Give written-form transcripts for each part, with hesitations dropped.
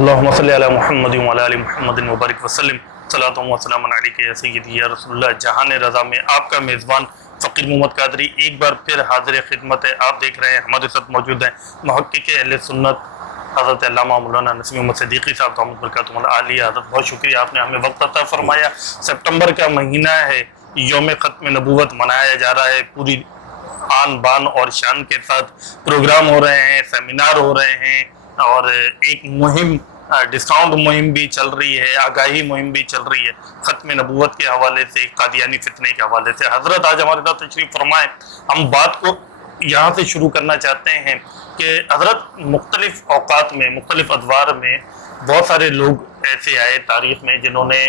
اللہم صلی علی محمد وعلی آل محمد وبارک وسلم صلاۃ و سلام علیک یا سیدی یا رسول اللہ۔ جہان رضا میں آپ کا میزبان فقیر محمد قادری ایک بار پھر حاضر خدمت ہے۔ آپ دیکھ رہے ہیں ہمارے ساتھ موجود ہیں محقق اہل سنت حضرت علامہ مولانا نسیم محمد صدیقی صاحب دامت برکاتہ العالیہ۔ حضرت بہت شکریہ، آپ نے ہمیں وقت عطا فرمایا۔ سپٹمبر کا مہینہ ہے، یوم ختم نبوت منایا جا رہا ہے، پوری آن بان اور شان کے ساتھ پروگرام ہو رہے ہیں، سیمینار ہو رہے ہیں، اور ایک مہم ڈسکاؤنٹ مہم بھی چل رہی ہے، آگاہی مہم بھی چل رہی ہے ختم نبوت کے حوالے سے، قادیانی فتنے کے حوالے سے۔ حضرت آج ہمارے ساتھ تشریف فرمائیں۔ ہم بات کو یہاں سے شروع کرنا چاہتے ہیں کہ حضرت مختلف اوقات میں، مختلف ادوار میں بہت سارے لوگ ایسے آئے تاریخ میں جنہوں نے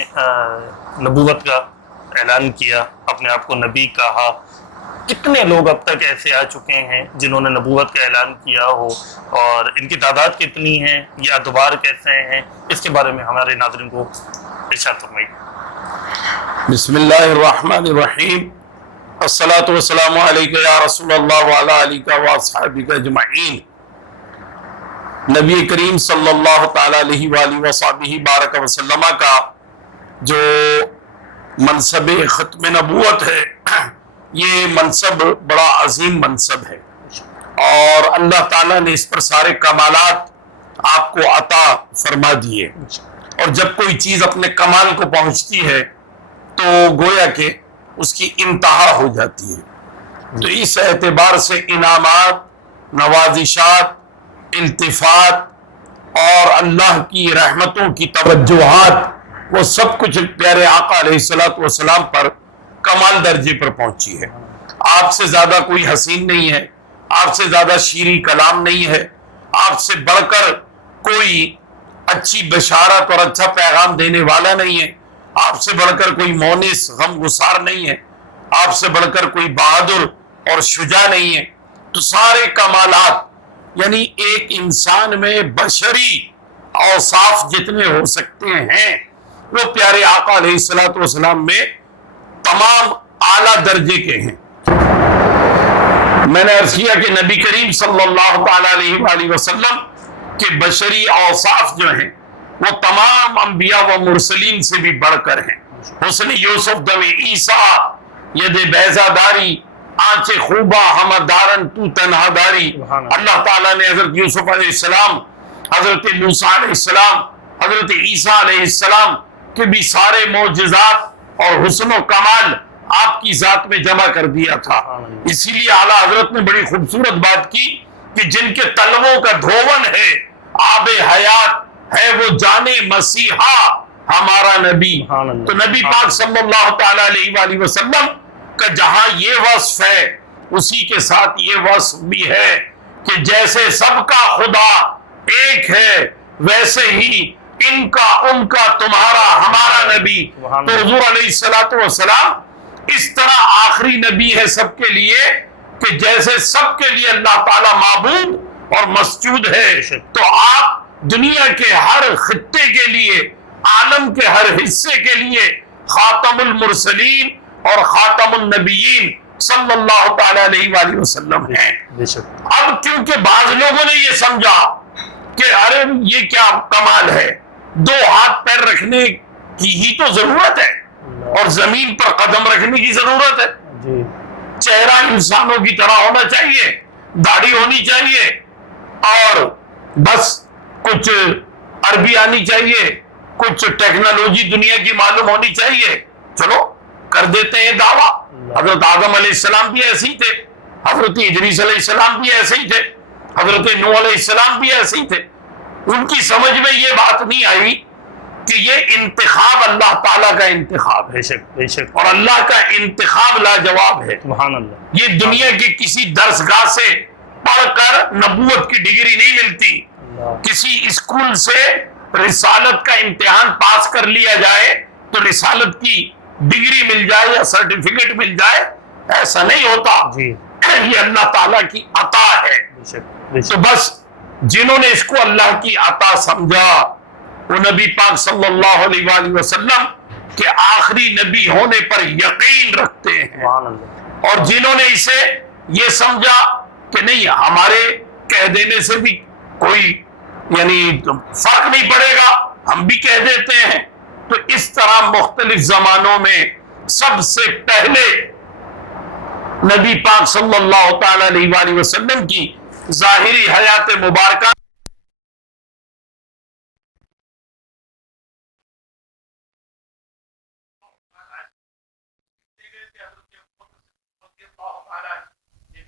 نبوت کا اعلان کیا، اپنے آپ کو نبی کہا۔ کتنے لوگ اب تک ایسے آ چکے ہیں جنہوں نے نبوت کا اعلان کیا ہو، اور ان کی تعداد کتنی ہے، یہ ادوار کیسے ہیں، اس کے بارے میں ہمارے ناظرین کو ارشاد فرمائیے۔ بسم اللہ الرحمن الرحیم، الصلاۃ والسلام علیک یا رسول اللہ وعلی آلک واصحابک اجمعین۔ نبی کریم صلی اللہ تعالی علیہ وآلہ وصحبہ بارک وسلم کا جو منصب ختم نبوت ہے، یہ منصب بڑا عظیم منصب ہے، اور اللہ تعالیٰ نے اس پر سارے کمالات آپ کو عطا فرما دیے۔ اور جب کوئی چیز اپنے کمال کو پہنچتی ہے تو گویا کہ اس کی انتہا ہو جاتی ہے۔ تو اس اعتبار سے انعامات، نوازشات، التفات اور اللہ کی رحمتوں کی توجہات، وہ سب کچھ پیارے آقا علیہ الصلوۃ والسلام پر کمال درجے پر پہنچی ہے۔ آپ سے زیادہ کوئی حسین نہیں ہے، آپ سے زیادہ شیریں کلام نہیں ہے، آپ سے بڑھ کر کوئی اچھی بشارت اور اچھا پیغام دینے والا نہیں ہے، آپ سے بڑھ کر کوئی مونس غم گسار نہیں ہے، آپ سے بڑھ کر کوئی بہادر اور شجاع نہیں ہے۔ تو سارے کمالات، یعنی ایک انسان میں بشری اوصاف جتنے ہو سکتے ہیں وہ پیارے آقا علیہ الصلوۃ والسلام میں تمام اعلیٰ درجے کے ہیں۔ میں نے عرض کیا کہ نبی کریم صلی اللہ تعالی علیہ وآلہ وسلم کے بشری اوصاف جو ہیں وہ تمام انبیاء و مرسلین سے بھی بڑھ کر ہیں۔ حسن یوسف دم عیسیٰ، ید بیضا داری، آنچ خوبہ ہم دارن تو تنہا داری۔ اللہ تعالیٰ نے حضرت یوسف علیہ السلام، حضرت موسیٰ علیہ السلام، حضرت عیسیٰ علیہ السلام کے بھی سارے معجزات اور حسن و کمال آپ کی ذات میں جمع کر دیا تھا۔ اسی لیے اعلیٰ حضرت نے بڑی خوبصورت بات کی کہ جن کے طلبوں کا دھون ہے آب حیات ہے، وہ جانے مسیحا ہمارا نبی۔ تو نبی پاک صلی اللہ تعالی علیہ وآلہ وسلم کا جہاں یہ وصف ہے، اسی کے ساتھ یہ وصف بھی ہے کہ جیسے سب کا خدا ایک ہے، ویسے ہی ان کا، ان کا، تمہارا، ہمارا نبی۔ تو حضور علیہ الصلوۃ والسلام اس طرح آخری نبی ہے سب کے لیے کہ جیسے سب کے لیے اللہ تعالیٰ معبود اور مسجود ہے، تو آپ دنیا کے ہر خطے کے لیے، عالم کے ہر حصے کے لیے خاتم المرسلین اور خاتم النبیین صلی اللہ تعالی علیہ وآلہ وسلم ہیں۔ اب کیونکہ بعض لوگوں نے یہ سمجھا کہ ارے یہ کیا کمال ہے، دو ہاتھ پیر رکھنے کی ہی تو ضرورت ہے اور زمین پر قدم رکھنے کی ضرورت ہے، چہرہ انسانوں کی طرح ہونا چاہیے، داڑھی ہونی چاہیے، اور بس کچھ عربی آنی چاہیے، کچھ ٹیکنالوجی دنیا کی معلوم ہونی چاہیے، چلو کر دیتے ہیں دعویٰ۔ حضرت آدم علیہ السلام بھی ایسے ہی تھے، حضرت ادریس علیہ السلام بھی ایسے ہی تھے، حضرت نوح علیہ السلام بھی ایسے ہی تھے۔ ان کی سمجھ میں یہ بات نہیں آئی کہ یہ انتخاب اللہ تعالیٰ کا انتخاب ہے، بے شک، اور اللہ کا انتخاب لاجواب ہے۔ سبحان اللہ۔ یہ دنیا کی کسی درسگاہ سے پڑھ کر نبوت کی ڈگری نہیں ملتی، کسی اسکول سے رسالت کا امتحان پاس کر لیا جائے تو رسالت کی ڈگری مل جائے یا سرٹیفکیٹ مل جائے، ایسا نہیں ہوتا۔ یہ اللہ تعالیٰ کی عطا ہے۔ تو بس جنہوں نے اس کو اللہ کی عطا سمجھا وہ نبی پاک صلی اللہ علیہ وآلہ وسلم کے آخری نبی ہونے پر یقین رکھتے ہیں، اور جنہوں نے اسے یہ سمجھا کہ نہیں، ہمارے کہہ دینے سے بھی کوئی یعنی فرق نہیں پڑے گا، ہم بھی کہہ دیتے ہیں۔ تو اس طرح مختلف زمانوں میں سب سے پہلے نبی پاک صلی اللہ تعالی علیہ وآلہ وسلم کی ظاہری حیات مبارکہ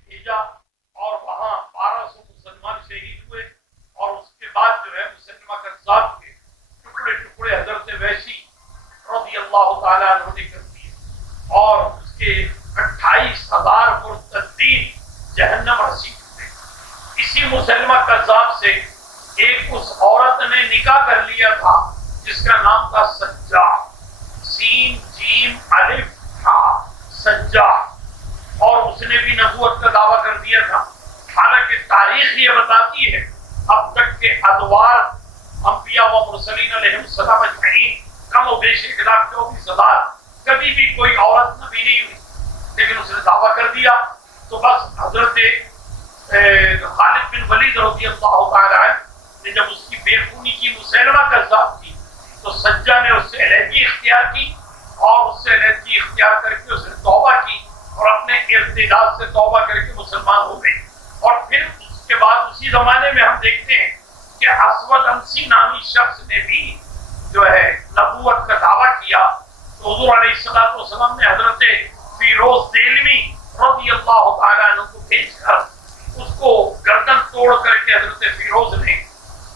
بھیجا، اور وہاں 1200 مسلمان شہید ہوئے، اور اس کے بعد جو ہے مسلمہ کذاب کے ٹکڑے ٹکڑے حضرت ویشی رضی اللہ تعالیٰ عنہ نے کر دیے، اور اس کے 28,000 مرتدین جہنم رسید ہوئے۔ اسی مسلمہ کذاب سے ایک اس عورت نے نکاح کر لیا تھا جس کا نام تھا سجاح، سین جیم الف تھا، سجاح، اور اس نے بھی نبوت کا دعویٰ کر دیا تھا۔ حالانکہ تاریخ یہ بتاتی ہے اب تک کے ادوار انبیاء و مرسلین علیہ السلام اجمعین کم و بیش 1,24,000 کبھی بھی کوئی عورت نبی نہیں ہوئی، لیکن اس نے دعویٰ کر دیا۔ تو بس حضرت خالد بن ولید رضی اللہ تعالیٰ عنہ نے جب اس کی بے خونی کی مسلمہ کذاب کی تو سجا نے اس سے علیحدگی اختیار کی، اور اس سے علیحدگی اختیار کر کے اس نے توبہ کی اور اپنے ارتداد سے توبہ کر کے مسلمان ہو گئے۔ اور پھر اس کے بعد اسی زمانے میں ہم دیکھتے ہیں کہ اسود انسی نامی شخص نے بھی جو ہے نبوت کا دعویٰ کیا، تو حضور علیہ الصلوۃ والسلام نے حضرت فیروز دہلوی رضی اللہ تعالیٰ عنہ کو بھیج کر اس کو گردن توڑ کر کے حضرت فیروز نے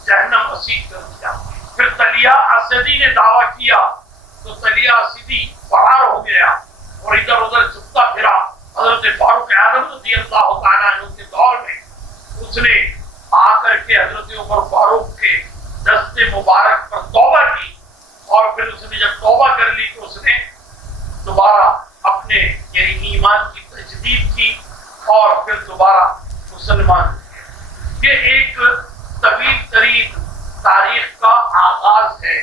جہنم رسید کر دیا۔ پھر طلیہ اسدی نے دعویٰ کیا تو طلیہ اسدی فرار ہو گیا اور ادھر ادھر چھپتا پھرا۔ حضرت فاروق اعظم رضی اللہ تعالیٰ عنہ کے دور میں اس نے آ کر کے حضرت عمر فاروق کے دست مبارک پر توبہ کی، اور پھر اس نے جب توبہ کر لی تو اس نے دوبارہ اپنے یعنی ایمان کی تجدید کی اور پھر دوبارہ مسلمان ہوئے۔ یہ ایک طویل ترین تاریخ کا آغاز ہے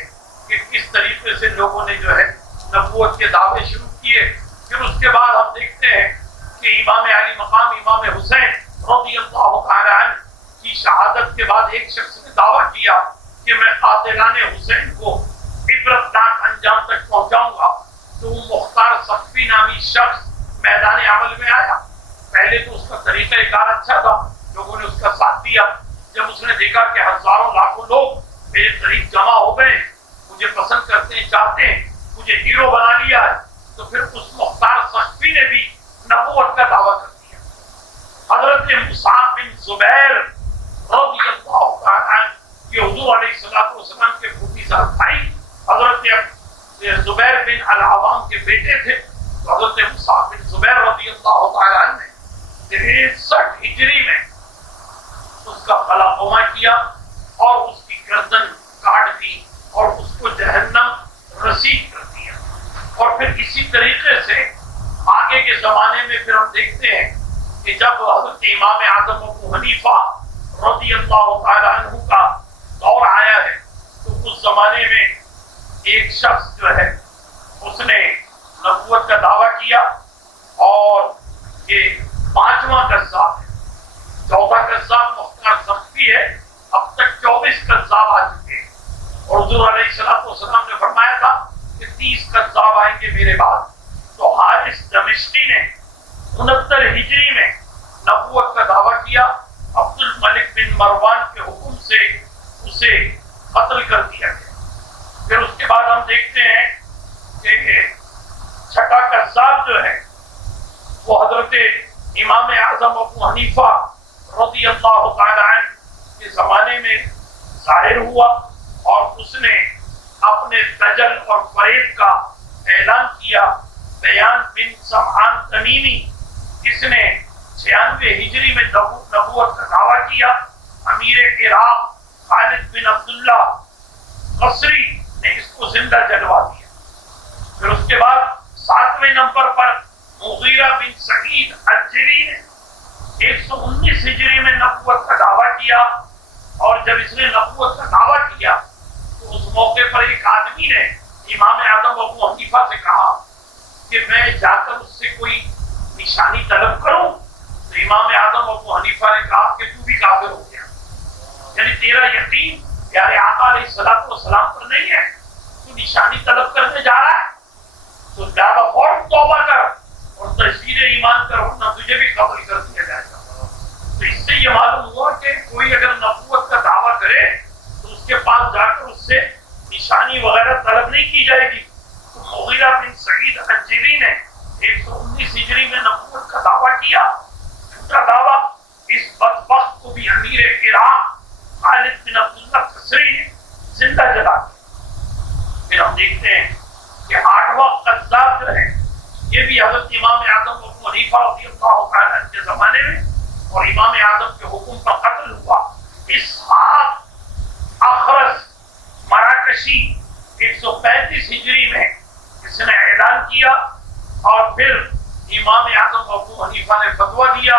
کہ کس طریقے سے لوگوں نے جو ہے نبوت کے دعوے شروع کیے۔ پھر اس کے بعد ہم دیکھتے ہیں کہ امام علی مقام امام حسین رضی اللہ تعالی عنہ کی شہادت کے بعد ایک شخص نے دعویٰ کیا کہ میں قاتلان حسین کو عبرتناک انجام تک پہنچاؤں گا۔ تو وہ مختار صفی نامی شخص میدان عمل میں آیا۔ پہلے تو اس کا طریقہ کار اچھا تھا، لوگوں نے اس کا ساتھ دیا۔ جب اس نے دیکھا کہ ہزاروں لاکھوں لوگ میرے قریب جمع ہو گئے، مجھے پسند کرتے ہیں، چاہتے ہیں، مجھے ہیرو بنا لیا ہے، تو پھر اس مختار صفی نے بھی نبوت کا دعویٰ کر دیا۔ حضرت مصعب بن زبیر رضی اللہ تعالیٰ عنہ کہ حضور علیہ الصلوۃ والسلام کے پھوپھی صاحب بھائی حضرت زبیر بن العوام کے بیٹے تھے، تو حضرت مصعب بن زبیر رضی اللہ تعالیٰ عنہ نے 63 ہجری میں اس کا قلعہ کیا اور اس کی گردن کاٹ دی اور اس کو جہنم رسید کر دیا۔ اور پھر اسی طریقے سے آگے کے زمانے میں پھر ہم دیکھتے ہیں کہ جب حضرت امام اعظم ابو حنیفہ رضی اللہ تعالیٰ عنہ کا دور آیا ہے، تو اس زمانے میں ایک شخص جو ہے اس نے نبوت کا دعویٰ کیا، اور یہ 5واں کذاب ہے۔ چوتھا کذاب مختار صفی ہے، اب تک 24 کذاب آ چکے ہیں، اور حضور علیہ الصلوۃ والسلام نے فرمایا تھا کہ 30 کذاب آئیں گے میرے بعد۔ تو حارث دمشقی نے 69 ہجری میں نبوت کا دعویٰ کیا، عبد الملک بن مروان کے حکم سے اسے قتل کر دیا گیا۔ پھر اس کے بعد ہم دیکھتے ہیں کہ چھٹا کذاب جو ہے وہ حضرت امام اعظم ابو حنیفہ رضی اللہ تعالی عنہ کے زمانے میں ظاہر ہوا، اور اس نے اپنے دجل اور فریب کا اعلان کیا۔ بیان بن سمعان تمیمی، اس نے 96 ہجری میں نبوت کا دعویٰ کیا۔ امیر عراق خالد بن عبداللہ قصری نے اس کو زندہ جلوا دیا۔ پھر اس کے بعد 7ویں نمبر پر مغیرہ بن سعید الجلی نے 119 ہجری میں نبوت کا دعویٰ کیا، اور جب اس نے نبوت کا دعویٰ کیا تو اس موقع پر ایک آدمی نے امام اعظم ابو حنیفہ سے کہا کہ میں جا کر اس سے کوئی نشانی طلب کروں، تو امام اعظم ابو حنیفہ نے کہا کہ تو بھی کافر ہو گیا، یعنی تیرا یقین پیارے آقا علیہ الصلوۃ والسلام پر نہیں ہے، تو نشانی طلب کرنے جا رہا ہے، تو زیادہ فوراً توبہ کر اور تجدید ایمان کر، ورنہ تجھے بھی قتل کر دیا جائے گا۔ تو اس سے یہ معلوم ہوا کہ کوئی اگر نبوت کا دعویٰ کرے تو اس کے پاس جا کر اس سے نشانی وغیرہ طلب نہیں کی جائے گی۔ تو مغیرہ بن سعید الجلی نے 119 ہجری میں نبوت کا دعویٰ کیا، جھوٹا دعویٰ۔ اس بدبخت کو بھی امیر عراق خالد بن عبداللہ قسری نے زندہ جلا دیا۔ پھر ہم دیکھتے ہیں کہ 8واں قذاب جو ہے یہ بھی حضرت امام اعظم ابو حنیفہ رضی اللہ تعالیٰ عنہ کے زمانے میں اور امام اعظم کے حکم پر قتل ہوا۔ اسحاق اخرس مراکشی 135 ہجری میں اس نے اعلان کیا، اور پھر امام اعظم ابو حنیفہ نے فتویٰ دیا،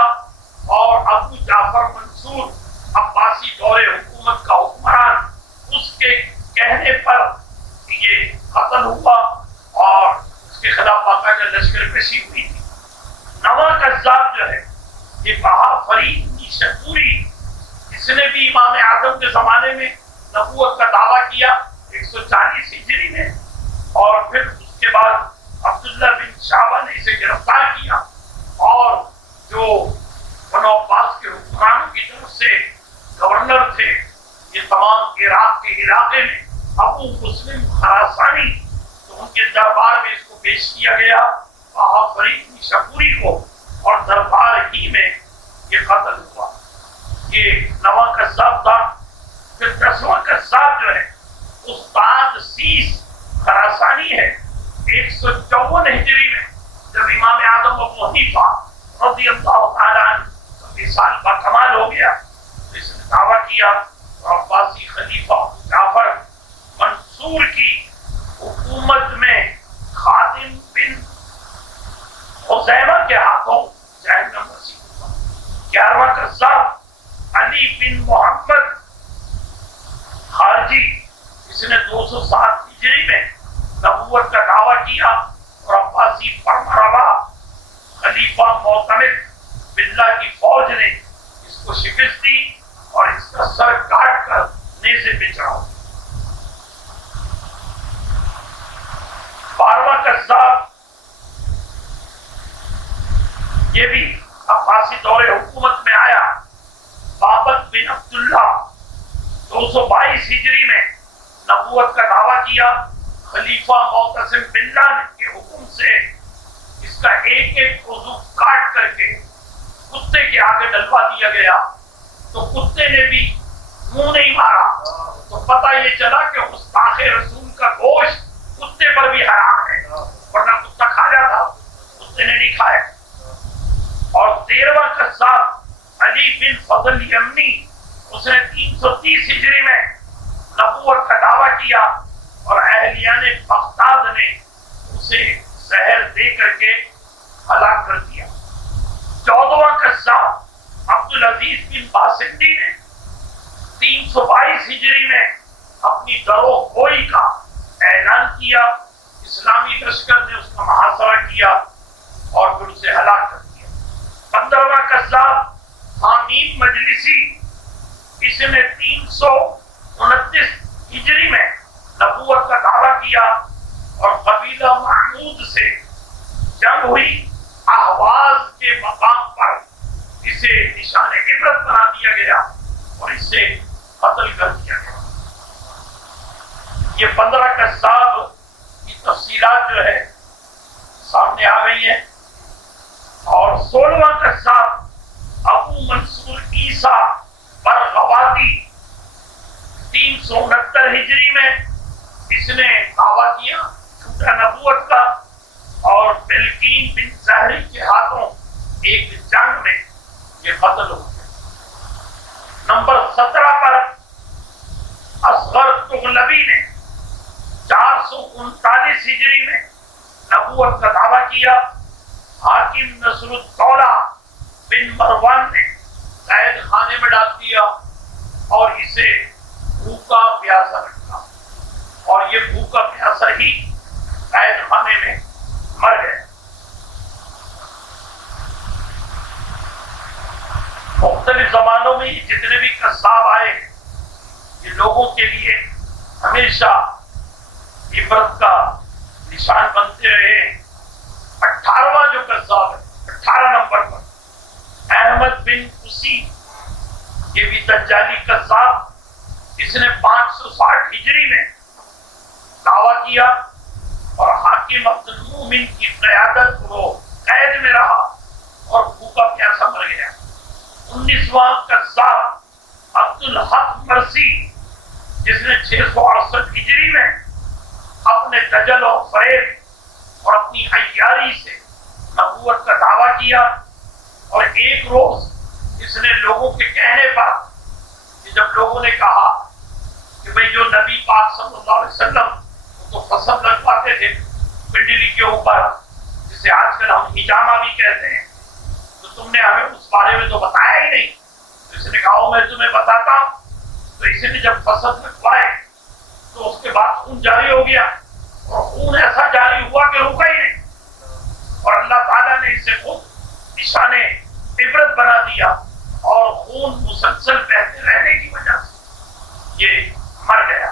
اور ابو جعفر منصور عباسی دور حکومت کا حکمران، اس کے کہنے پر یہ قتل ہوا اور اس کے خلاف باقاعدہ لشکر کشی ہوئی تھی۔ نواں قذاب جو ہے یہ بہا فرید نیشاپوری، اس نے بھی امام اعظم کے زمانے میں نبوت کا دعویٰ کیا 140 ہجری میں، اور پھر اس کے بعد عبداللہ بن شعبہ نے اسے گرفتار کیا، اور جو بنو عباس کے حکمرانوں کی طرف سے گورنر تھے یہ تمام عراق کے علاقے میں، ابو مسلم خراسانی، تو ان کے دربار میں اس کو پیش کیا گیا بہا فرید نیشاپوری کو، اور دربار ہی میں یہ قتل ہوا۔ یہ نواں قذاب تھا۔ پھر 10واں قذاب جو ہے استاد سیس خراسانی ہے، 154 ہجری میں جب امام اعظم ابو حنیفہ رضی اللہ تعالیٰ عنہ کا وصال باکمال ہو گیا تو اس نے دعویٰ کیا، اور عباسی خلیفہ ابو جعفر منصور کی حکومت میں خادم بن خزیمہ کے ہاتھوں جہنم نصیب ہوا۔ 11واں قذاب علی بن محمد خارجی، اس نے 207 ہجری میں نبوت کا دعویٰ کیا، اور عباسی فرمانروا خلیفہ معتمد باللہ کی فوج نے اس کو شکست دی اور اس کا سر کاٹ کر نیزے پہ چڑھا۔ 12واں قذاب یہ بھی عباسی دور حکومت میں آیا، بابک بن عبداللہ 222 ہجری میں نبوت کا دعویٰ کیا، خلیفہ معتصم باللہ کے حکم سے اس کا ایک ایک عضو کاٹ کر کے کتے کے آگے ڈلوا دیا گیا، تو کتے نے بھی منہ نہیں مارا، تو پتہ یہ چلا کہ گستاخ رسول کا گوشت کتے پر بھی حرام ہے، ورنہ کتا کھا جاتا، کتے نے نہیں کھایا۔ اور 13واں قذاب علی بن فضل یمنی، اس نے 330 ہجری میں نبوت کا دعویٰ کیا، اور اہلیان بغداد نے اسے زہر دے کر کے ہلاک کر دیا۔ 14واں قذاب عبدالعزیز بن باسندی نے 322 ہجری میں اپنی دروغ گوئی کا اعلان کیا، اسلامی لشکر نے اس کا محاصرہ کیا اور پھر اسے ہلاک کر دیا۔ 15واں قذاب حامیم مجلسی، اس نے 329 ہجری میں نبوت کا دعویٰ کیا، اور قبیلہ محمود سے جنگ ہوئی، احواز کے مقام پر اسے نشان عبرت بنا دیا گیا اور اسے قتل کر دیا گیا۔ یہ 15 قذاب کی تفصیلات جو ہے سامنے آ گئی ہیں۔ اور 16واں قذاب ابو منصور عیسیٰ برغواتی 369 ہجری میں اس نے دعویٰ کیا جھوٹا نبوت کا، اور بلقین بن زہری کے ہاتھوں ایک جنگ میں یہ قتل ہو گیا۔ نمبر 17 پر اصغر تغلبی نے 439 ہجری میں نبوت کا دعویٰ کیا، حاکم نصر الدولہ بن مروان نے قید خانے میں ڈال دیا اور اسے بھوکا پیاسا رکھا، اور یہ بھوکا پیاسا ہی قید خانے میں مر گئے۔ مختلف زمانوں میں جتنے بھی قذاب آئے لوگوں کے لیے ہمیشہ عبرت کا نشان بنتے رہے. 18واں جو قذاب ہے 18 نمبر پر احمد بن قسی، یہ بھی دجالی قذاب. اس نے 560 ہجری میں دعویٰ کیا اور حاکم عبد المومن کی قیادت وہ قید میں رہا اور بھوکا پیاسا مر گیا. 19واں قذاب عبد الحق مرسی، جس نے 668 ہجری میں اپنے دجل و فریب اور اپنی عیاری سے نبوت کا دعویٰ کیا. اور ایک روز اس نے لوگوں کے کہنے پر، کہ جب لوگوں نے کہا کہ بھئی جو نبی پاک صلی اللہ علیہ وسلم وہ تو فصل لگواتے تھے پنڈلی کے اوپر، جسے آج کل ہم ہجامہ بھی کہتے ہیں، تو تم نے ہمیں اس بارے میں تو بتایا ہی نہیں. تو اس نے کہا میں تمہیں بتاتا ہوں. تو اسی نے جب فصل لگوائے تو اس کے بعد خون جاری ہو گیا، اور خون ایسا جاری ہوا کہ رکا ہی نہیں. اور اللہ تعالیٰ نے اسے خود نشان عبرت بنا دیا، اور خون مسلسل بہتے رہنے کی وجہ سے یہ مر گیا.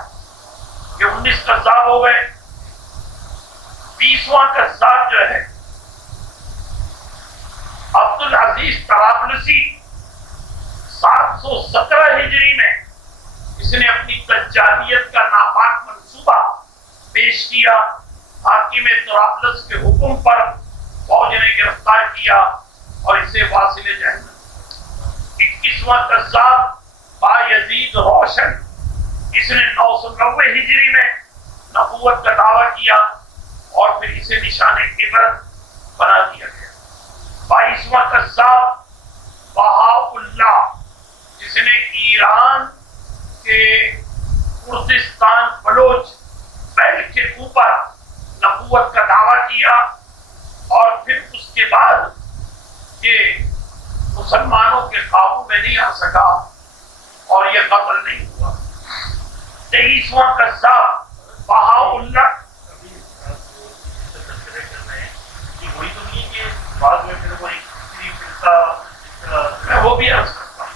یہ 19 قذاب ہو گئے. 20واں قذاب جو ہے عبد العزیز طرابلسی، 717 ہجری میں اس نے اپنی دجالیت کا ناپاک منصوبہ پیش کیا. حاکم طرابلس کے حکم پر فوج نے گرفتار کیا اور اسے واصل جہنم. 21واں قذاب بایزید روشن، اس نے 990 ہجری میں نبوت کا دعویٰ کیا اور پھر اسے نشان عبرت بنا دیا گیا. 22واں قذاب بہاء اللہ، جس نے ایران کے کردستان بلوچ بیلٹ کے اوپر نبوت کا دعویٰ کیا، اور پھر اس کے بعد یہ مسلمانوں کے قابو میں نہیں آ سکا اور یہ قتل نہیں ہوا. 23واں قذاب بہاء اللہ، میں وہ بھی عرض کرتا ہوں.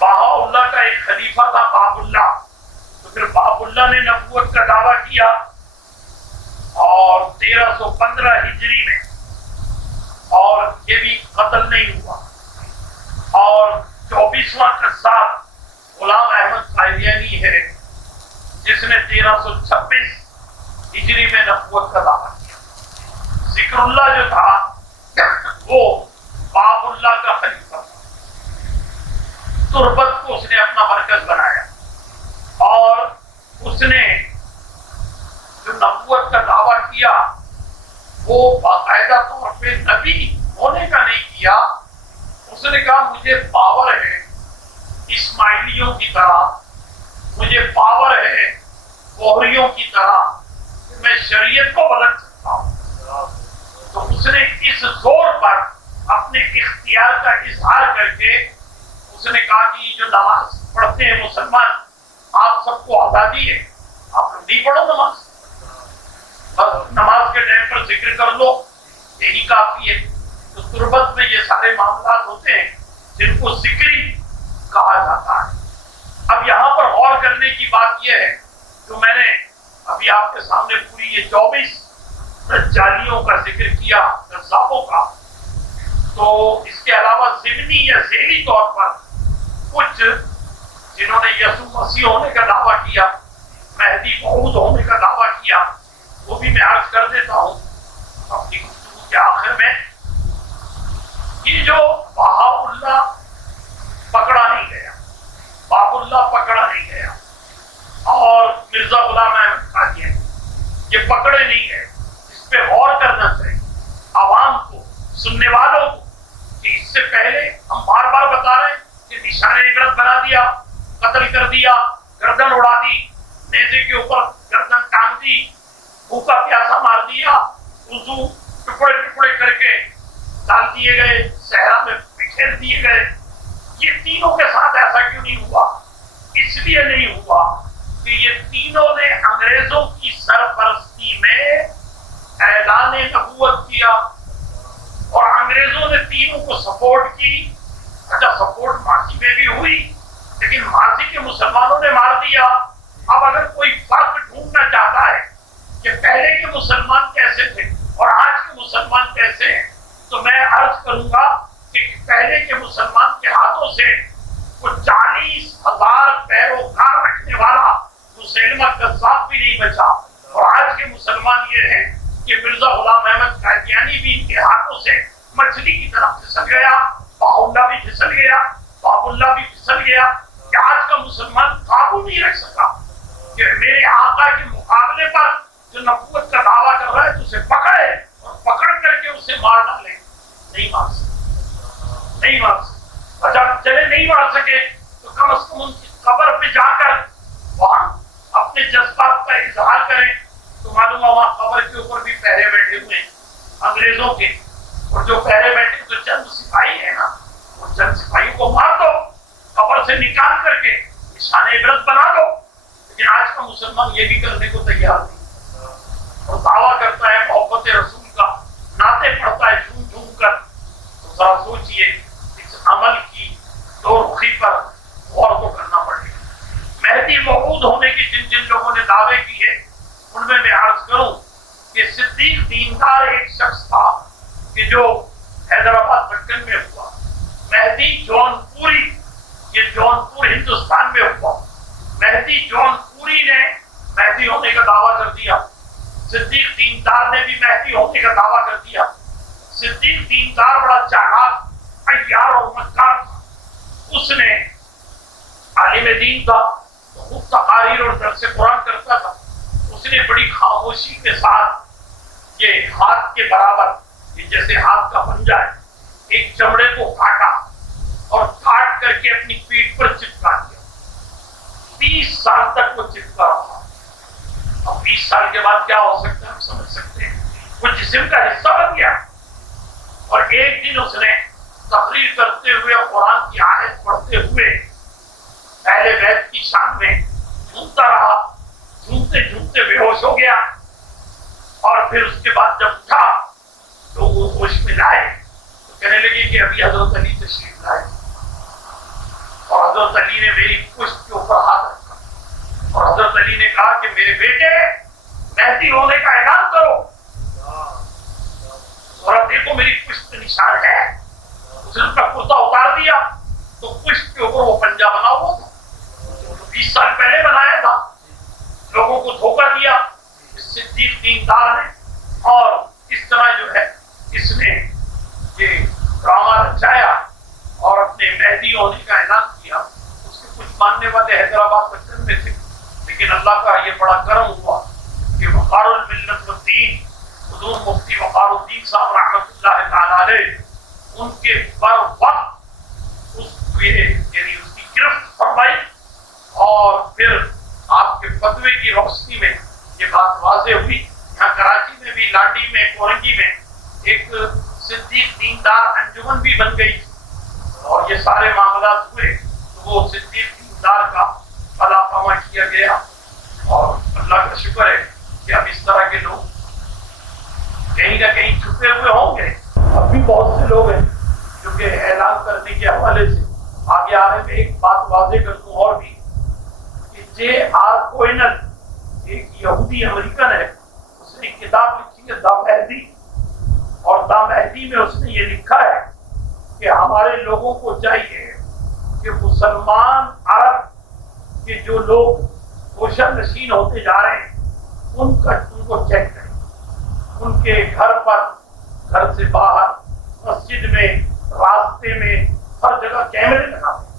بہاء اللہ کا ایک خلیفہ تھا باب اللہ، تو پھر باب اللہ نے نبوت کا دعویٰ کیا اور 1315 ہجری میں، اور یہ بھی قتل نہیں ہوا. اور 24واں قذاب غلام احمد قادیانی ہے، جس نے 1326 ہجری میں نبوت کا دعویٰ کیا. ذکر اللہ جو تھا وہ باب اللہ کا خلیفہ تھا. تربت کو اس نے اپنا مرکز بنایا، اور اس نے جو نبوت کا دعویٰ کیا وہ باقاعدہ طور پہ نبی ہونے کا نہیں کیا. اس نے کہا مجھے پاور ہے اسماعیلیوں کی طرح، مجھے پاور ہے بوہریوں کی طرح کہ میں شریعت کو بدل سکتا ہوں. تو اس نے اس زور پر اپنے اختیار کا اظہار کر کے اس نے کہا کہ جو نماز پڑھتے ہیں مسلمان، آپ سب کو آزادی ہے، آپ نہیں پڑھو نماز، بس نماز کے ٹائم پر ذکر کر لو، یہی کافی ہے. تو تربت میں یہ سارے معاملات ہوتے ہیں جن کو ذکری کہا جاتا ہے. اب یہاں پر غور کرنے کی بات یہ ہے، جو میں نے ابھی آپ کے سامنے پوری یہ 24 دجالیوں کا ذکر کیا، قذابوں کا، تو اس کے علاوہ ضمنی یا ذیلی طور پر کچھ جنہوں نے یسوع مسیح ہونے کا دعویٰ کیا، مہدی موعود ہونے کا دعویٰ کیا، وہ بھی میں عرض کر دیتا ہوں اپنی گفتگو کے آخر میں. یہ جو بہاء اللہ پکڑا نہیں گیا، باب اللہ پکڑا نہیں گیا، اور مرزا غلام احمد قادیانی یہ پکڑے نہیں گئے. اس پہ غور کرنا چاہیے عوام کو، سننے والوں کو، کہ اس سے پہلے ہم بار بار بتا رہے ہیں کہ نشان عبرت بنا دیا، قتل کر دیا، گردن اڑا دی، نیزے کے اوپر گردن ٹانگ دی، بھوکا پیاسا مار دیا، وضو ٹکڑے ٹکڑے کر کے ڈال دیے گئے، صحرا میں بکھیر دیے گئے. یہ تینوں کے ساتھ ایسا کیوں نہیں ہوا؟ اس لیے نہیں ہوا کہ یہ تینوں نے انگریزوں کی سرپرستی میں اعلان نبوت کیا، اور انگریزوں نے تینوں کو سپورٹ کی. اچھا سپورٹ ماضی میں بھی ہوئی، لیکن ماضی کے مسلمانوں نے مار دیا. اب اگر کوئی فرق ڈھونڈنا چاہتا ہے کہ پہلے کے مسلمان کیسے تھے اور آج کے مسلمان کیسے ہیں، تو میں عرض کروں گا کہ پہلے کے مسلمان کے ہاتھوں سے وہ 40,000 پیروکار رکھنے والا مسلمہ قذاب بھی نہیں بچا، اور آج کے مسلمان یہ ہیں کہ مرزا غلام احمد قادیانی بھی ان کے ہاتھوں سے مچھلی کی طرف پھسل گیا، باؤلہ بھی پھسل گیا، باب اللہ بھی پھسل گیا. کہ آج کا مسلمان قابو نہیں رکھ سکا کہ میرے آقا کے مقابلے پر جو نبوت کا دعویٰ کر رہا ہے تو اسے پکڑے اور پکڑ کر کے اسے مار ڈالے. نہیں مار سکے، نہیں مار سکے. اور جب چلے نہیں مار سکے تو کم از کم ان کی قبر پہ جا کر وہاں اپنے جذبات کا اظہار کریں. تو معلوم ہے وہاں قبر کے اوپر بھی پہرے بیٹھے ہوئے ہیں انگریزوں کے، اور جو پہرے بیٹھے تو چند سپاہی ہیں نا، ان چند سپاہیوں کو مار دو، قبر سے نکال کر کے نشان عبرت بنا دو. لیکن آج کا مسلمان یہ بھی کرنے کو تیار نہیں، اور دعویٰ کرتا ہے محبت رسول کا، نعتیں پڑھتا ہے جھوم جھوم کر. تو ذرا سوچئے اس عمل کی دو رخی پر غور تو کرنا پڑے گا. مہدی موعود ہونے کی جن جن لوگوں نے دعوے کیے ان میں عرض کروں کہ صدیق دیندار ایک شخص تھا کہ جو حیدرآباد دکن میں ہوا. مہدی جون پوری، یہ جون پور ہندوستان میں ہوا. مہدی جون پوری نے مہدی ہونے کا دعویٰ کر دیا. صدیق دیندار نے بھی مہدی ہونے کا دعویٰ کر دیا. صدیق دیندار بڑا چالاک، عیار اور مکار تھا. اس نے عالم دین تھا، خود تقاریر اور درس قرآن کرتا تھا. اس نے بڑی خاموشی کے ساتھ یہ ہاتھ کے برابر، یہ جیسے ہاتھ کا پنجہ ہے، ایک چمڑے کو کاٹا اور کاٹ کر کے اپنی پیٹھ پر چپکا دیا. 20 سال تک وہ چپکا رہا. اب 20 سال کے بعد کیا ہو سکتا ہے ہم سمجھ سکتے ہیں. وہ جسم کا حصہ بن گیا. اور ایک دن اس نے تقریر کرتے ہوئے قرآن کی آیت پڑھتے ہوئے اہل بیت کی شان میں جھومتا رہا. جھومتے جھومتے بے ہوش ہو گیا، اور پھر اس کے بعد جب اٹھا تو وہ ہوش میں لائے تو کہنے لگے کہ ابھی حضرت علی تشریف لائے، اور حضرت علی نے میری پشت کے اوپر ہاتھ رکھا، اور حضرت علی نے کہا کہ میرے بیٹے مہدی ہونے کا اعلان کرو. اور دیکھو میری پشت پہ نشان ہے. اس نے اس کا کرتا اتار دیا تو پشت کے اوپر وہ پنجہ بنا ہوا تھا، 20 سال پہلے بنایا تھا. لوگوں کو دھوکہ دیا اس صدیق دیندار نے، اور اس طرح جو ہے اس نے یہ ڈرامہ رچایا اور اپنے مہدی ہونے کا اعلان کیا. اس کے کچھ ماننے والے حیدرآباد دکن میں تھے، لیکن اللہ کا یہ بڑا کرم ہوا کہ وقار الملت والدین حضور مفتی وقار الدین صاحب رحمۃ اللہ تعالی علیہ ان کے بر وقت اس کی گرفت فرمائی، اور پھر آپ کے فتوے کی روشنی میں یہ بات واضح ہوئی. یہاں کراچی میں بھی، لانڈی میں، کورنگی میں ایک صدیق دیندار انجمن بھی بن گئی، اور یہ سارے معاملات ہوئے تو وہ صدیق دیندار کا بھلا پاما کیا گیا. اور اللہ کا شکر ہے کہ اب اس طرح کے لوگ کہیں نہ کہیں چھپے ہوئے ہوں گے. اب بھی بہت سے لوگ ہیں جو کہ اعلان کرنے کے حوالے سے آگے آ رہے ہیں. میں ایک بات واضح کر دوں اور بھی کہ جے آر کوئنل ایک یہودی امریکن ہے، اس نے ایک کتاب لکھی ہے دا مہدی، اور دا مہدی میں اس نے یہ لکھا ہے کہ ہمارے لوگوں کو چاہیے کہ مسلمان عرب کے جو لوگ کوشر نشین ہوتے جا رہے ہیں ان کو چیک کریں. ان کے گھر پر، گھر سے باہر، مسجد میں، راستے میں، ہر جگہ کیمرے لگا دیں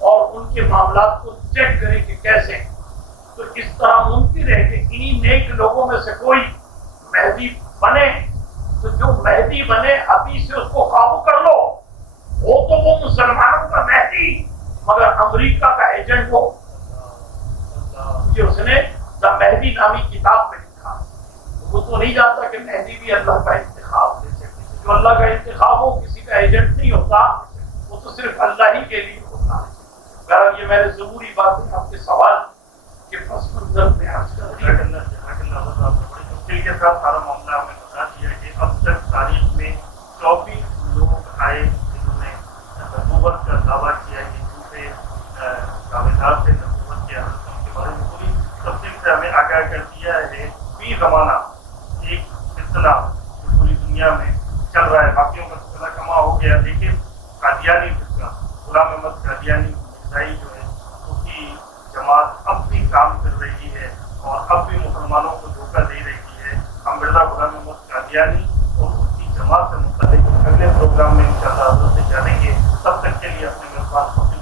اور ان کے معاملات کو چیک کریں کہ کیسے. تو اس طرح ممکن ہے کہ انہی نیک لوگوں میں سے کوئی مہدی بنے. تو جو مہدی بنے ابھی سے اس کو قابو کر لو. وہ تو وہ مسلمانوں کا مہدی مگر امریکہ کا ایجنٹ ہو. یہ اس نے دا مہدی نامی کتاب میں لکھا. وہ تو نہیں جانتا کہ مہدی بھی اللہ کا انتخاب ہے. جو اللہ کا انتخاب ہو کسی کا ایجنٹ نہیں ہوتا، وہ تو صرف اللہ ہی کے لیے ہوتا ہے. بہرحال یہ میرے ضروری بات ہے آپ کے سوال کے پس منظر میں عرض کر دیا. تفصیل کے ساتھ سارا معاملہ ہمیں بتا دیا کہ اب تک تاریخ میں 24 لوگ آئے جنہوں نے نبوت کا دعویٰ کیا کہ جھوٹے جہاد سے نبوت کے حضرت کے بارے میں پوری تفصیل سے ہمیں آگاہ کر دیا ہے. فی زمانہ ایک فتنہ جو پوری دنیا میں چل رہا ہے، باقیوں کا فتنہ کما ہو گیا، لیکن قادیانی فتنہ، غلام احمد قادیانی مرزائی جو ہے اس کی جماعت اب بھی کام کر رہی ہے اور اب بھی مسلمانوں کو دھوکہ دے رہی ہے. ہم مرزا غلام احمد قادیانی اور اس کی جماعت سے متعلق اگلے پروگرام میں انشاءاللہ حضرت سے جانیں گے. تب تک کے لیے اپنے میزبان